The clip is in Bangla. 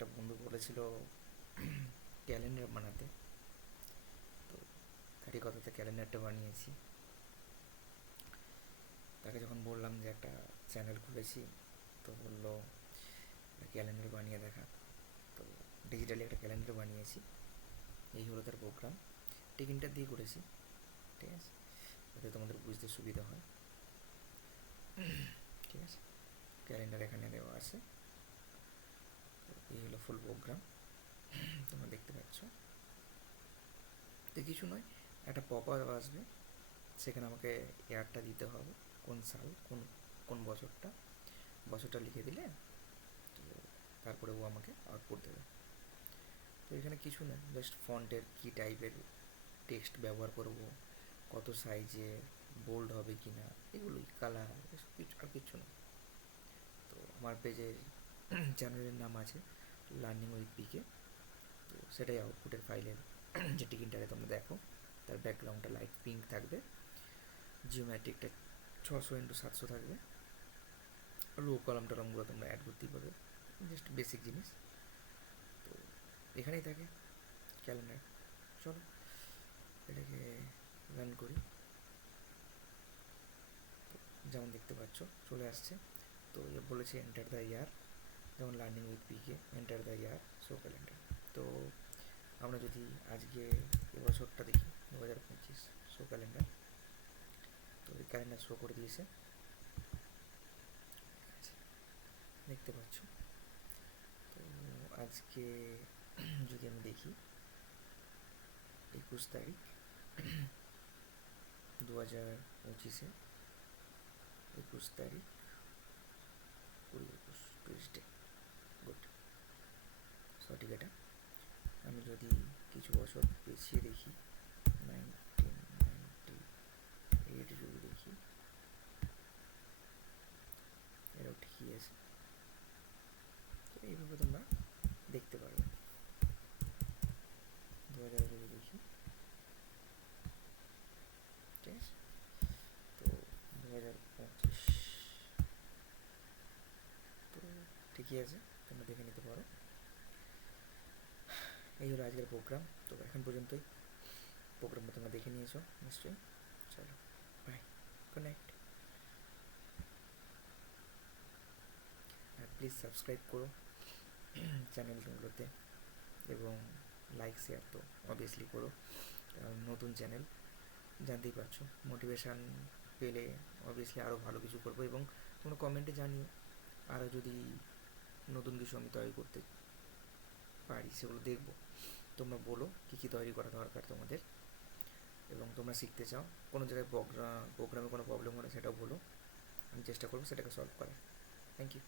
একটা বন্ধু বলেছিল ক্যালেন্ডার বানাতে, তো তারই কথাতে ক্যালেন্ডারটা বানিয়েছি। তাকে যখন বললাম যে একটা চ্যানেল খুলেছি, তো বললো ক্যালেন্ডার বানিয়ে দেখা। তো ডিজিটালি একটা ক্যালেন্ডার বানিয়েছি, এই হলো তার প্রোগ্রাম। টিকিনটা দিয়ে করেছি, ঠিক আছে, যাতে তোমাদের বুঝতে সুবিধা হয়। ঠিক আছে, ক্যালেন্ডার এখানে দেওয়া আছে। তো এই হলো ফুল প্রোগ্রাম, তোমরা দেখতে পাচ্ছ। তো কিছু নয়, একটা পপ আপ আসবে, সেখানে আমাকে ইয়ারটা দিতে হবে, কোন সাল, কোন কোন বছরটা লিখে দিলে তো তারপরে ও আমাকে আউটপুট দেবে। তো এখানে কিছু না, জাস্ট ফন্টের কী টাইপের টেক্সট ব্যবহার করব, কত সাইজে, বোল্ড হবে কি না, এগুলোই, কালার, এসব কিছু, আর কিছু না। তো আমার পেজের চ্যানেলের নাম আছে লার্নিং উইথ পিকে। তো সেটাই আউটপুটের ফাইলের যে টিকিনটারে তোমরা দেখো, তার ব্যাকগ্রাউন্ডটা লাইট পিঙ্ক থাকবে, জিওমেট্রিকটা 600x700 থাকবে, রো কলাম টলামগুলো তোমরা অ্যাড করতেই পারবে, জাস্ট বেসিক জিনিস। তো এখানেই থাকে ক্যালেন্ডার। চলো এটাকে রান করি। যেমন দেখতে পাচ্ছ চলে আসছে। তো বলেছে এন্টার দ্য ইয়ার, যেমন learning with PK, enter the year, show calendar. তো আমরা যদি আজকে এবছরটা দেখি, 2025 শো ক্যালেন্ডার, তো এই ক্যালেন্ডার শো করে দিয়েছে, দেখতে পাচ্ছ। তো আজকে যদি আমি দেখি 21 তারিখ 2025, 21 তারিখ, 20 21 টুইসডে, গুড, সঠিক এটা। আমি যদি কিছু বছর পেছিয়ে দেখি, 1998 যদি দেখি, এটাও ঠিকই আছে। তো এইভাবে তোমরা দেখতে পারবে। 2000 যদি দেখি, ঠিক আছে, তো 2025, তো ঠিকই আছে, তোমরা দেখে নিতে পারো। এই হলো আজকের প্রোগ্রাম। তো এখন পর্যন্তই, প্রোগ্রামটা তোমরা দেখে নিয়েছো নিশ্চয়ই। চলো, বাই, গুড নাইট। আর প্লিজ সাবস্ক্রাইব করো চ্যানেলগুলোতে, এবং লাইক শেয়ার তো অবভিয়াসলি করো, কারণ নতুন চ্যানেল, জানতেই পারছো, মোটিভেশান পেলে অবভিয়াসলি আরও ভালো কিছু করবো। এবং তোমরা কমেন্টে জানিও আরও যদি নতুন কিছু আমি তৈরি করতে পারি, সেগুলো দেখবো। তোমরা বলো কী কী তৈরি করা দরকার তোমাদের, এবং তোমরা শিখতে চাও, কোনো জায়গায় প্রোগ্রামে কোনো প্রবলেম হলে সেটাও বলো, আমি চেষ্টা করবো সেটাকে সলভ করার। Thank you.